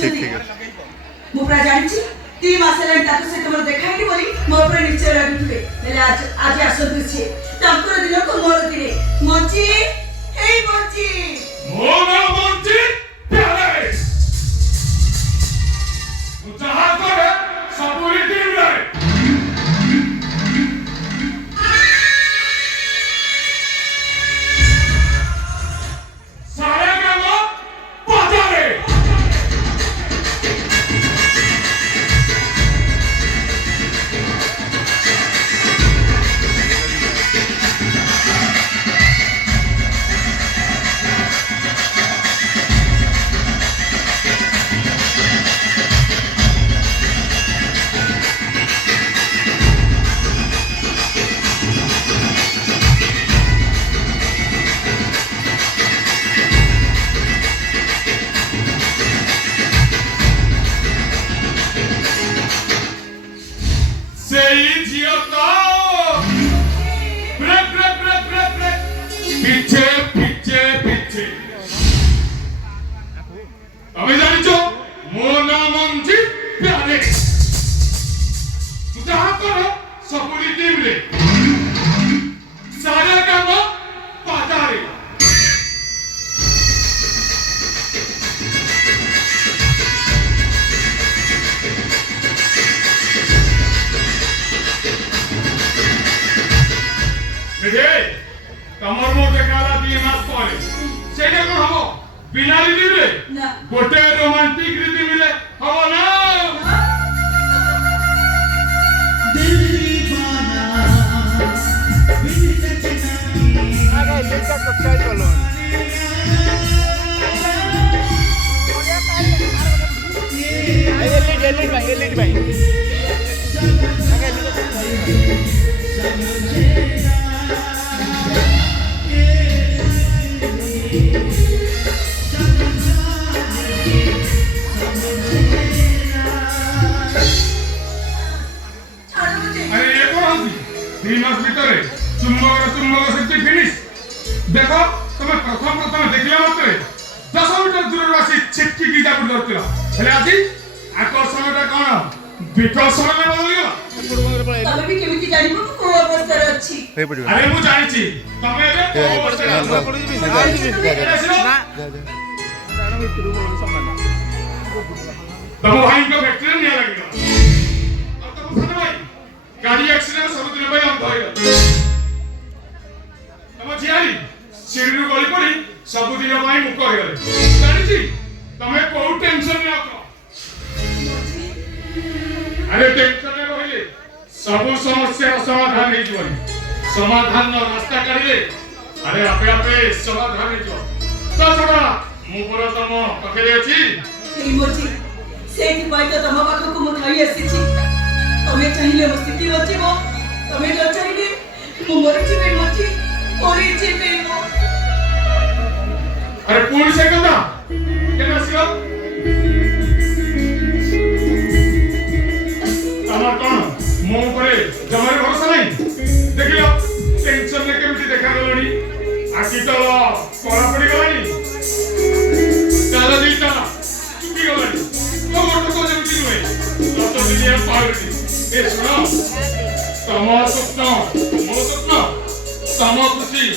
ठीक ठीक मु प्राय जानि छी 3 मास हेला ताको से तमर देखाइनी बोली मो ऊपर निश्चय रागुथले हेले आज आसतु छी तंकर दिन को मोर दिने मची हे मची मोना मची प्यारे जहां करे सबुरी टीम रे सारे काम पजारे Sei idiota! Break! पीछे तमें जानिছো मोना मंजी प्यारे जहां करो सबुरी टीम रे सारे काम पातारे देखे तमर मोर देखाला 3 मास परे सेटा कोन हबो बिना रीति रे ना गोटे रोमांटिक रीति मिले हबो ना दिल दीवाना बिन सचनाई आगे लेकर सब्सक्राइब कर लो एलिट भाई आगे अरे ये कौन सी 3 मास भीतर चुम्बक शक्ति फिनिश देखो तुम्हें प्रथम देखला मात्रे 10 मीटर दूर आसी छिटकी गीता पर धरतिला हेले आजी आकर्षणटा कोन विकर्षण में बदल गला तमे भी केमिति जानिबो को अवस्था रे अछि हे पडियो अरे मु जानि छी तमे ए को अवस्था रे ना जानो भितर सम्मान तम भाई को फैक्ट्री में नहीं लगेगा और तम साथ भाई गाड़ी एक्सीडेंट सब दिन भाई हम भाई तम जियारी सिरनु गली पड़ी सब दिन भाई मुक हो गले जानि छी तमे को टेंशन न करो अरे टेंशन में रहिले सब समस्या समाधान हे जीवन समाधान न रास्ता काढिले अरे आपे आपे समाधान हे जो तो छोड़ा मु पर तम पकड़े अछि हे मची सेति पाई तो तम पाखो को म खाई आसी छी तमे चाहिए मो स्थिति बचिबो तमे जो चाहिए मु मरि छिबे मची ओरी छिबे मो अरे पूर्ण से कदा केना सियो तमर कोन मो ऊपर जमारे भरोसा नहीं देखियो टेंशन ने केमिति देखा गलोनी आकी तो कोरा पड़ी गलानी ताला दीटा चुकी गलानी तो मोटो को जेमिति नुए तो दुनिया पागली ए सुनो तम स्वप्न मो स्वप्न तम खुशी